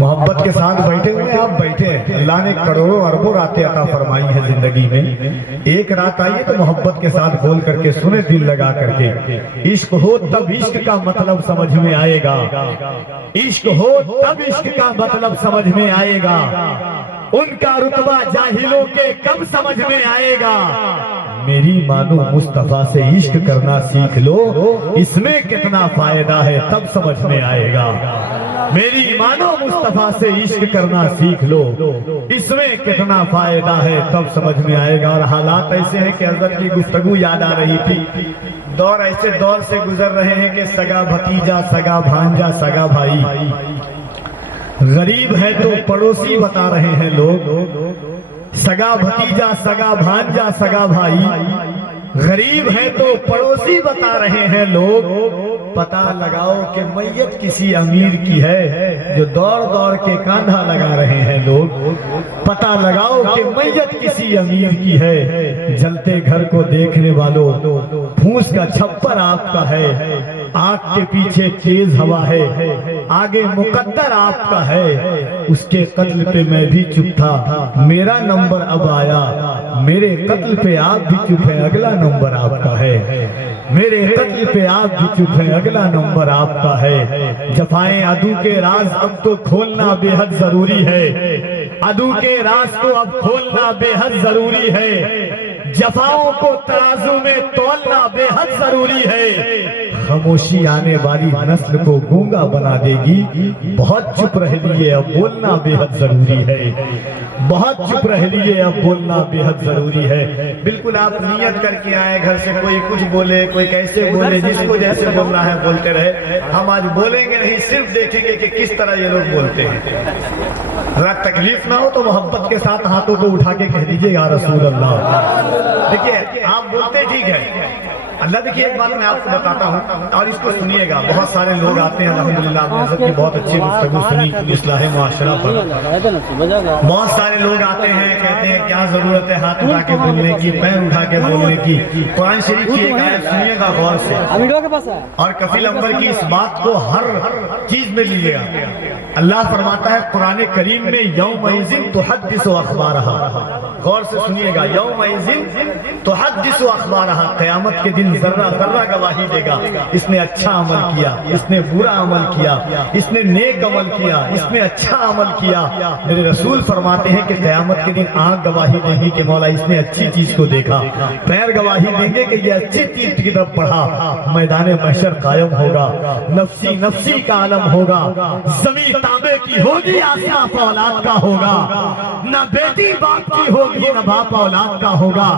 محبت کے ساتھ بیٹھے ہوئے آپ بیٹھے ہیں. اللہ نے کروڑوں اربوں راتیں عطا فرمائی ہیں زندگی میں. ایک رات آئیے تو محبت کے ساتھ بول کر کے سنے, دل لگا کر کے. عشق ہو تب عشق کا مطلب سمجھ میں آئے گا. عشق ہو تب عشق کا مطلب سمجھ میں آئے گا. ان کا رتبہ جاہلوں کے کب سمجھ میں آئے گا. میری مانو مصطفیٰ سے عشق کرنا سیکھ لو, اس میں کتنا فائدہ ہے تب سمجھ میں آئے گا. میری مانو مصطفیٰ سے عشق کرنا سیکھ لو, اس میں کتنا فائدہ ہے تب سمجھ میں آئے گا. اور حالات ایسے ہیں کہ حضرت کی گفتگو یاد آ رہی تھی. دور ایسے دور سے گزر رہے ہیں کہ سگا بھتیجا, سگا بھانجا, سگا بھائی, غریب ہے تو پڑوسی بتا رہے ہیں لوگ. سگا بھتیجا, سگا بھانجا, سگا بھائی, غریب ہے تو پڑوسی بتا رہے ہیں لوگ. پتہ لگاؤ کہ میت کسی امیر کی ہے جو دوڑ دوڑ کے کاندھا لگا رہے ہیں لوگ. پتہ لگاؤ کہ میت کسی امیر کی ہے, جلتے گھر کو دیکھنے والوں پھوس کا چھپر آپ کا ہے. آنکھ کے پیچھے تیز ہوا ہے, آگے مقدر آپ کا ہے. اس کے قتل پہ میں بھی چپ تھا, میرا نمبر اب آیا. میرے قتل پہ آپ بھی چپ ہیں, اگلا نمبر آپ کا ہے. میرے قتل پہ آپ بھی چپ ہیں, اگلا نمبر آپ کا ہے. جفائیں عدو کے راز اب تو کھولنا بے حد ضروری ہے. عدو کے راز کو اب کھولنا بے حد ضروری ہے. جفاؤں کو ترازو میں تولنا بے حد ضروری ہے. خاموشی آنے والی نسل کو گونگا بنا دے گی. بہت چپ رہ لیے, اب بولنا بے حد ضروری ہے. بہت چپ رہ لیے, اب بولنا بے حد ضروری ہے. بالکل آپ نیت کر کے آئے گھر سے, کوئی کچھ بولے, کوئی کیسے بولے, جس کو جیسے بولنا ہے بولتے رہے. ہم آج بولیں گے نہیں, صرف دیکھیں گے کہ کس طرح یہ لوگ بولتے ہیں. ذرا تکلیف نہ ہو تو محبت کے ساتھ ہاتھوں کو اٹھا کے کہہ دیجئے یا رسول اللہ. دیکھیے آپ بولتے ٹھیک ہے. اللہ دیکھیے ایک بات میں آپ کو بتاتا ہوں اور اس کو سنیے گا. بہت سارے لوگ آتے ہیں, الحمدللہ آپ نے حضرت کی بہت اچھی گفتگو سنی اصلاح معاشرہ پر. بہت سارے لوگ آتے ہیں, کہتے ہیں کیا ضرورت ہے ہاتھ اٹھا کے بولنے کی, پیر اٹھا کے بولنے کی. قرآن شریف کی ایک آیت سنیے گا غور سے, اور کفیل امبر کی اس بات کو ہر چیز میں لیجیے گا. اللہ فرماتا ہے قرآن کریم میں, یومئذ تحدث اخبارہا. غور سے سنیے گا, یومئذ تحدث اخبارہا. قیامت کے دن ذرہ ذرہ گواہی دے گا. اس نے اچھا عمل کیا, اس نے برا عمل کیا, اس نے نیک عمل کیا, اس نے اچھا عمل کیا. میرے رسول فرماتے ہیں کہ قیامت کے دن آنکھ گواہی دیں گی کہ مولا اس نے اچھی چیز کو دیکھا. پیر گواہی دیں گے کہ یہ اچھی چیز کی طرف پڑھا. میدان محشر قائم ہوگا, نفسی نفسی کا عالم ہوگا. زمین تانبے کی ہوگی, آسمان فولاد کا ہوگا. نہ بیٹی باپ کی ہوگی, نہ باپ اولاد کا ہوگا.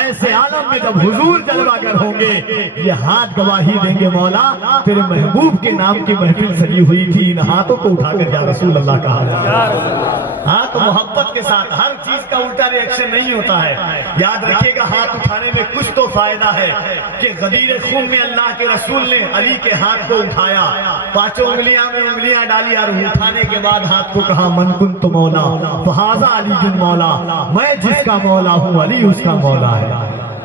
ایسے عالم میں جب حضور جلوہ گر ہوں گے, یہ ہاتھ گواہی دیں گے مولا تیرے محبوب کے نام کی محفل سجی ہوئی تھی. ان ہاتھوں کو اٹھا کر یا رسول اللہ کہا. ہاں تو محبت کے ساتھ ہر چیز کا الٹا ری ایکشن نہیں ہوتا ہے. یاد رکھیے گا ہاتھ اٹھانے میں کچھ تو فائدہ ہے کہ غدیر خون میں اللہ کے رسول نے علی کے ہاتھ کو اٹھایا, پانچوں انگلیاں میں انگلیاں ڈالی, اور اٹھانے کے بعد ہاتھ کو کہا من کنت مولا فہذا علی جن مولا. میں جس کا مولا ہوں علی اس کا مولا ہے.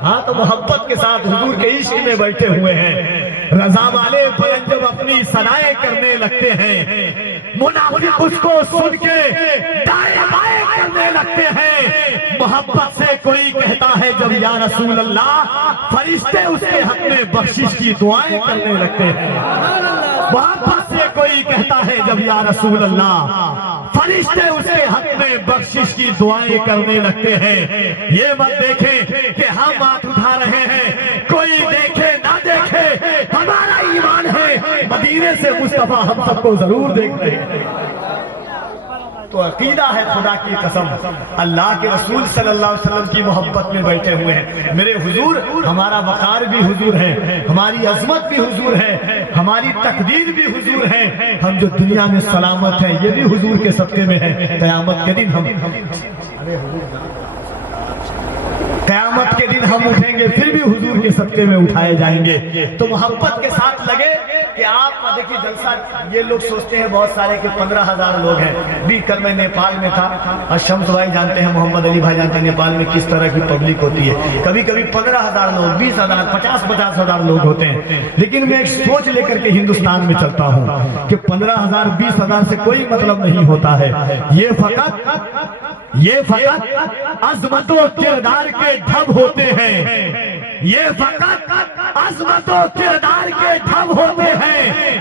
ہاں تو محبت کے ساتھ حضور کے عشق میں بیٹھے ہوئے ہیں. رضا والے بلند جب اپنی ثنائیں کرنے لگتے ہیں, منافق اس کو سن کے دائیں بائیں کرنے لگتے ہیں. محبت سے کوئی کہتا ہے جب یا رسول اللہ, فرشتے اس کے حق میں بخشش کی دعائیں کرنے لگتے ہیں. محبت سے کوئی کہتا ہے جب یا رسول اللہ, فرشتے اس کے حق میں بخشش کی دعائیں کرنے لگتے ہیں. یہ مت دیکھیں کہ ہم ہاتھ اٹھا رہے ہیں, کوئی دیکھے نہ دیکھے, ہمارا ایمان ہے مدینے سے مصطفیٰ ہم سب کو ضرور دیکھ رہے ہیں. تو عقیدہ ہے خدا کی قسم, اللہ کے رسول صلی اللہ علیہ وسلم کی محبت میں بیٹھے ہوئے ہیں. میرے حضور, ہمارا وقار بھی حضور ہے, ہماری عظمت بھی حضور ہے, ہماری تقدیر بھی حضور ہے. ہم جو دنیا میں سلامت ہیں یہ بھی حضور کے صدقے میں ہے. قیامت کے دن قیامت کے دن ہم اٹھیں گے پھر بھی حضور کے صدقے میں اٹھائے جائیں گے. تو محبت کے ساتھ لگے کہ آپ دیکھیے جلسہ. یہ لوگ سوچتے ہیں بہت سارے کہ 15,000 لوگ ہیں. بھی کل میں نیپال میں تھا اور شمس بھائی جانتے ہیں, محمد علی بھائی جانتے ہیں نیپال میں کس طرح کی پبلک ہوتی ہے. کبھی کبھی 15,000 لوگ, 20,000, 50,000 لوگ ہوتے ہیں. لیکن میں ایک سوچ لے کر کے ہندوستان میں چلتا ہوں کہ 15,000 20,000 سے کوئی مطلب نہیں ہوتا ہے. یہ فقط عظمت و کردار کے ڈھب ہوتے ہیں. یہ فقط عظمت و کردار کے ڈھب ہوتے ہیں.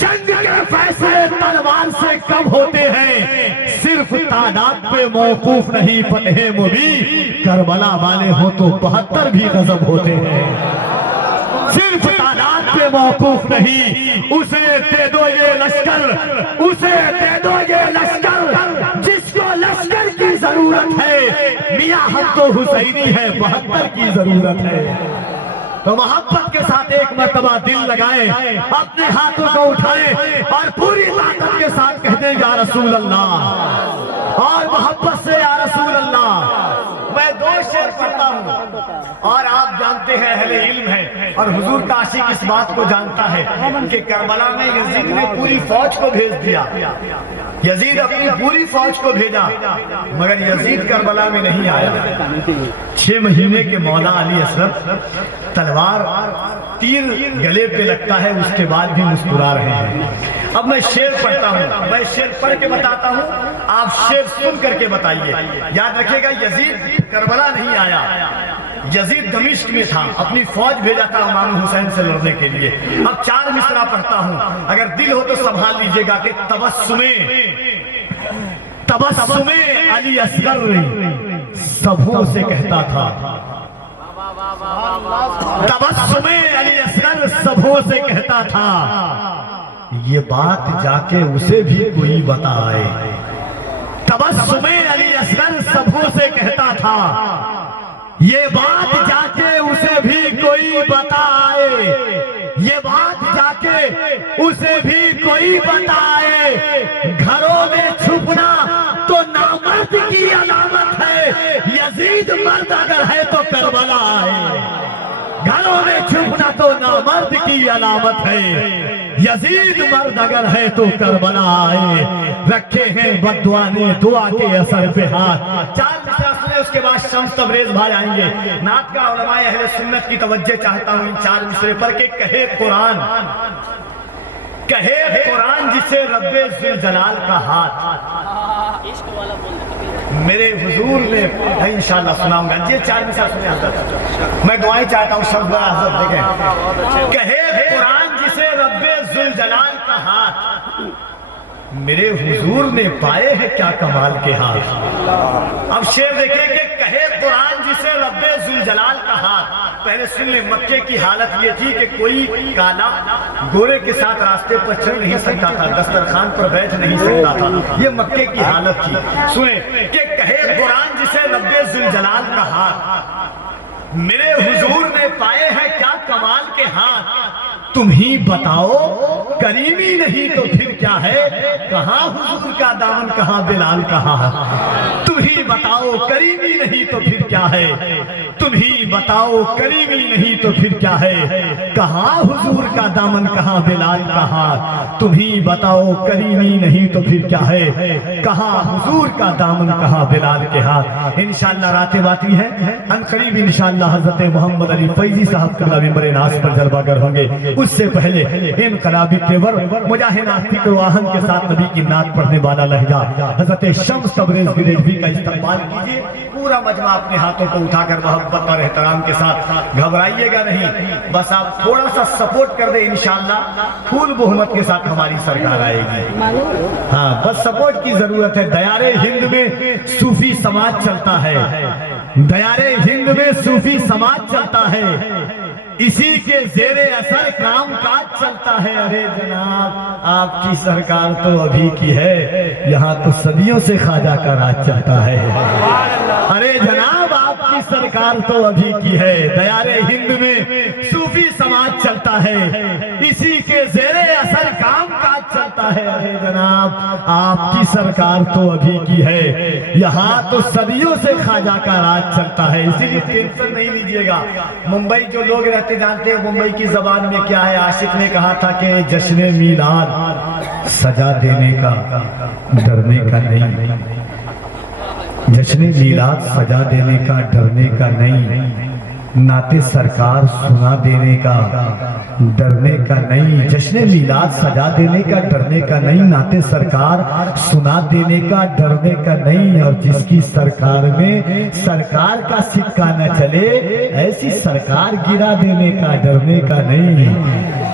جنگ کے فیصلے تلوار سے کم ہوتے ہیں. صرف تعداد پہ موقوف نہیں فتح مبین. کربلا والے ہو تو 72 بھی غضب ہوتے ہیں. صرف تعداد پہ موقوف نہیں. اسے دے دو یہ لشکر, اسے دے دو یہ لشکر جس کو لشکر کی ضرورت ہے. میاں ہم تو حسینی ہے, 72 کی ضرورت ہے. تو محبت کے ساتھ ایک مرتبہ دل لگائیں, اپنے ہاتھوں کو اٹھائیں اور پوری طاقت کے ساتھ کہہ دیں یا رسول اللہ, اور محبت سے یا رسول اللہ. میں 2 شعر پڑھتا ہوں اور آپ جانتے ہیں اہل علم ہے اور حضور کا عاشق اس بات کو جانتا ہے کہ کربلا میں یزید نے پوری فوج کو بھیج دیا. یزید اپنی پوری فوج کو بھیجا مگر یزید کربلا میں نہیں آیا. 6 مہینے کے مولا علی اصغر تلوار تیر گلے پہ لگتا ہے, اس کے بعد بھی مسکرا رہے ہیں. اب میں شعر پڑھتا ہوں, میں شعر پڑھ کے بتاتا ہوں, آپ شعر سن کر کے بتائیے. یاد رکھیے گا یزید کربلا نہیں آیا, یزید دمشق میں تھا, اپنی فوج بھیجا تھا امام حسین سے لڑنے کے لیے. اب 4 مصرع پڑھتا ہوں, اگر دل ہو تو سنبھال لیجئے گا کہ تبسم علی اصغر سبھوں سے کہتا تھا. تبسم علی اصغر سبھوں سے کہتا تھا, یہ بات جا کے اسے بھی کوئی بتائے. تبسم علی اصغر سبھوں سے کہتا تھا, یہ بات جا کے اسے بھی کوئی بتائے. یہ بات جا کے اسے بھی کوئی بتائے. گھروں میں چھپنا تو نامرد کی علامت ہے, یزید مرد اگر ہے تو کربلا آئے. گھروں میں چھپنا تو نامرد کی علامت ہے, یزید مرد اگر ہے تو کربلا آئے. رکھے ہیں بددعا نے دعا کے اثر پہ ہاتھ. 4 مصرع سنے, اس کے بعد شمس تبریز بھائی آئیں گے. نعت کا علماء اہل سنت کی توجہ چاہتا ہوں ان 4 مصرع پر کہ کہے قرآن, کہے قرآن جسے رب ذوالجلال کا ہاتھ. میرے حضور نے انشاءاللہ سناؤں گا. یہ 4 مصرع سنے حضرت, میں دعائیں چاہتا ہوں سب بڑا حضرت دیکھیں. کہے قرآن جسے رب ذوالجلال کا ہاتھ, میرے حضور نے پائے ہیں کیا کمال کے ہاتھ. اب شعر دیکھیں کہ کہے قرآن جسے رب ذوالجلال کا ہاتھ. پہلے سن لیں, مکے کی حالت یہ تھی کہ کوئی کالا گورے کے ساتھ راستے پر چل نہیں سکتا تھا, دسترخوان پر بیٹھ نہیں سکتا تھا. یہ مکے کی حالت تھی. سنیں کہ کہے قرآن جسے رب ذوالجلال کا ہاتھ, میرے حضور نے پائے ہیں کیا کمال کے ہاتھ. تم ہی بتاؤ کریمی نہیں تو پھر کیا ہے, کہاں حضور کا دامن کہاں بلال کہاں. تم ہی بتاؤ کریمی نہیں تو پھر کیا ہے, تم ہی بتاؤ کریمی نہیں تو پھر کیا ہے, کہاں حضور کا دامن کہاں بلال کہاں. تم ہی بتاؤ کریمی نہیں تو پھر کیا ہے, کہاں حضور کا دامن کہاں بلال کے ہاتھ. انشاءاللہ راتیں باتی ہیں, ان قریب انشاءاللہ حضرت محمد علی فیضی صاحب قبلہ منبر ناز پر جلوہ گر ہوں گے. اس سے پہلے انقلابی تیور مجاہد فکر و آہن کے ساتھ نبی کی نعت پڑھنے والا لہجہ حضرت شمس تبریز بریلوی کا استقبال کیجئے. پورا مجمع اپنے ہاتھوں کو اٹھا کر محبت اور احترام کے ساتھ, گھبرائیے گا نہیں, بس آپ تھوڑا سا سپورٹ کر دیں. انشاءاللہ پھول بہمت کے ساتھ ہماری سرکار آئے گی. ہاں بس سپورٹ کی ضرورت ہے. دیار ہند میں صوفی سماج چلتا ہے, دیار ہند میں صوفی سماج چلتا ہے, اسی کے زیر اثر کام کاج چلتا ہے. ارے جناب آپ کی سرکار تو ابھی کی ہے, یہاں تو صدیوں سے خواجہ کا راج چلتا ہے. ارے جناب آپ کی کی سرکار تو ابھی کی ہے، دیار ہند میں صوفی سماج چلتا ہے، اسی کے زیر اثر کام کاج چلتا ہے۔ ارے جناب آپ کی سرکار تو ابھی کی ہے، یہاں تو صدیوں سے خواجہ کا راج چلتا ہے، اسی لیے ٹینشن نہیں لیجئے گا۔ ممبئی جو لوگ رہتے جانتے ہیں ممبئی کی زبان میں کیا ہے؟ عاشق نے کہا تھا کہ جشن میلاد سجا دینے کا ڈرنے کا نہیں، جشن میلاد سجا دینے کا ڈرنے کا نہیں، نعت سرکار سنا دینے کا ڈرنے کا نہیں، جشن میلاد سجا دینے کا ڈرنے کا نہیں، نعت سرکار سنا دینے کا ڈرنے کا نہیں، اور جس کی سرکار میں سرکار کا سکہ نہ چلے ایسی سرکار گرا دینے کا ڈرنے کا نہیں،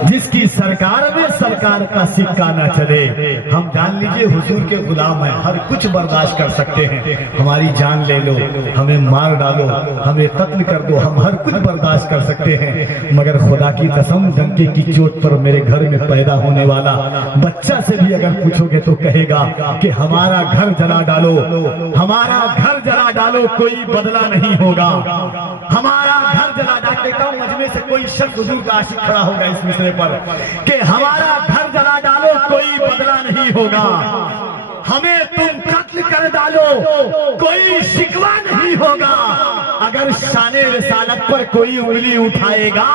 جس کی سرکار میں سرکار کا سکہ نہ چلے۔ ہم جان لیجئے حضور کے غلام ہیں، ہر کچھ برداشت کر سکتے ہیں، ہماری جان لے لو، ہمیں مار ڈالو، ہمیں قتل کر دو، ہم ہر کچھ برداشت کر سکتے ہیں، مگر خدا کی قسم ڈنکے کی چوٹ پر میرے گھر میں پیدا ہونے والا بچہ سے بھی اگر پوچھو گے تو کہے گا کہ ہمارا گھر جلا ڈالو، ہمارا گھر جلا ڈالو، کوئی بدلہ نہیں ہوگا، ہمارا گھر جلا ڈالو۔ دیکھتا ہوں مجمع سے کوئی شخص حضور کا عاشق کھڑا ہوگا اس مصرے پر کہ ہمارا گھر جلا ڈالو، کوئی بدلہ نہیں ہوگا، ہمیں تم قتل کر ڈالو، کوئی شکوہ نہیں ہوگا، اگر شان رسالت پر کوئی انگلی اٹھائے گا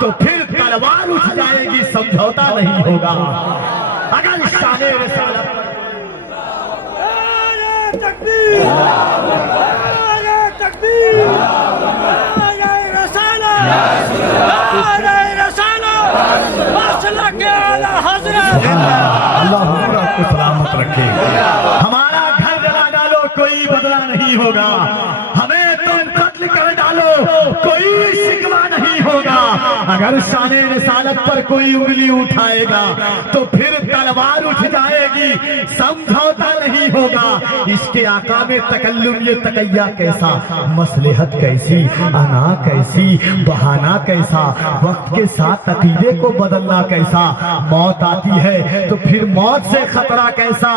تو پھر تلوار اٹھ جائے گی، سمجھوتا نہیں ہوگا، اگر شان رسالت پر تکبیر نعرہ تکبیر نعرہ رسالت نعرہ رسالت مسلک اعلی حضرت اللہ آپ کو سلامت رکھے۔ ہمارا گھر جلا ڈالو، کوئی بدلہ نہیں ہوگا، ہمیں تم قتل کر ڈالو، کوئی شکوہ نہیں ہوگا، اگر شان رسالت پر کوئی انگلی اٹھائے گا تو پھر تلوار اٹھ جائے گی، سمجھوتا نہیں ہوگا۔ اس کے آقا میں تکلم یہ تقیہ کیسا، مصلحت کیسی، انا کیسی، بہانہ کیسا، وقت کے ساتھ عقیدے کو بدلنا کیسا، موت آتی ہے تو پھر موت سے خطرہ کیسا،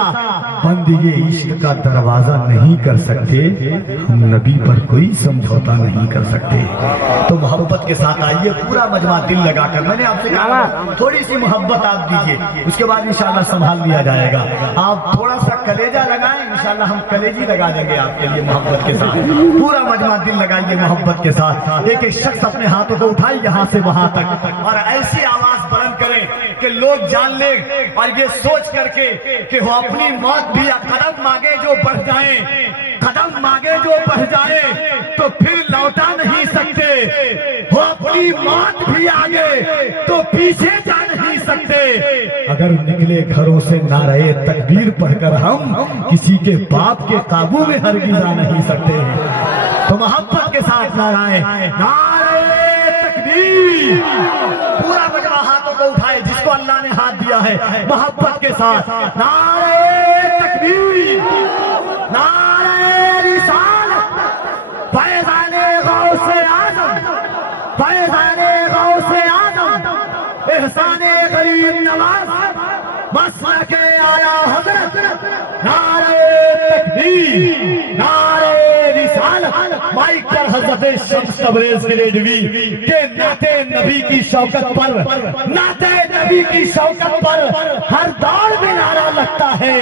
بندگی عشق کا دروازہ نہیں کر سکتے، ہم نبی پر کوئی سمجھوتا نہیں کر سکتے۔ تو محبت کے ساتھ آئیے، پورا مجمع دل لگا کر، میں نے آپ سے کہا تھوڑی سی محبت آپ دیجئے، اس کے بعد انشاءاللہ سنبھال لیا جائے گا، آپ تھوڑا سا کلیجہ لگائیں، انشاءاللہ ہم کلیجی لگا دیں گے آپ کے لیے محبت کے ساتھ، پورا مجمع دل لگائیے محبت کے ساتھ، ایک ایک شخص اپنے ہاتھوں کو اٹھائے یہاں سے وہاں تک، اور ایسی آواز بلند کریں کہ لوگ جان لیں، اور یہ سوچ کر کے کہ وہ اپنی موت بھی قدم مانگے جو بڑھ جائیں، قدم مانگے جو بڑھ جائیں تو پھر لوٹا نہیں سکتے، وہ اپنی موت بھی آگے تو پیچھے جا نہیں سکتے، اگر نکلے گھروں سے نعرہ تکبیر پڑھ کر ہم کسی کے باپ کے قابو میں ہرگز آ نہیں سکتے، تو محبت کے ساتھ نعرہ تکبیر، پورا مجمع ہاتھوں کو اٹھائے، جس کو اللہ نے ہاتھ دیا ہے محبت کے ساتھ نعرہ تکبیر، نعرہ رسالت، فیضان غوث اعظم، فیضان غوث اعظم، احسان غریب نواز، مسلک اعلی حضرت، نعرہ تکبیر، نعرہ رسالت۔ مائک پر حضرت شمس تبریز گریڈوی کہ نعت نبی کی شوکت پر، نعت نبی کی شوکت پر ہر دور میں نعرہ لگتا ہے،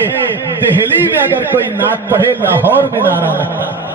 دہلی میں اگر کوئی نعت پڑھے لاہور میں نعرہ لگتا ہے۔